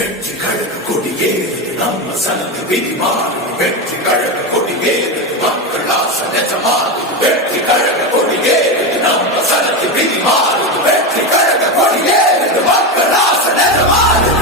வெற்றி கழக கொடியேறு நம்ம சனது விதி மாறு வெற்றி கழக கொடியேறு மக்கள் ஆசை நிஜமாறு வெற்றி கழக கொடியேறு நம்ம சனது விதி மாறு வெற்றி கழக கொடியேறு மக்கள் ஆசை நிஜமாறு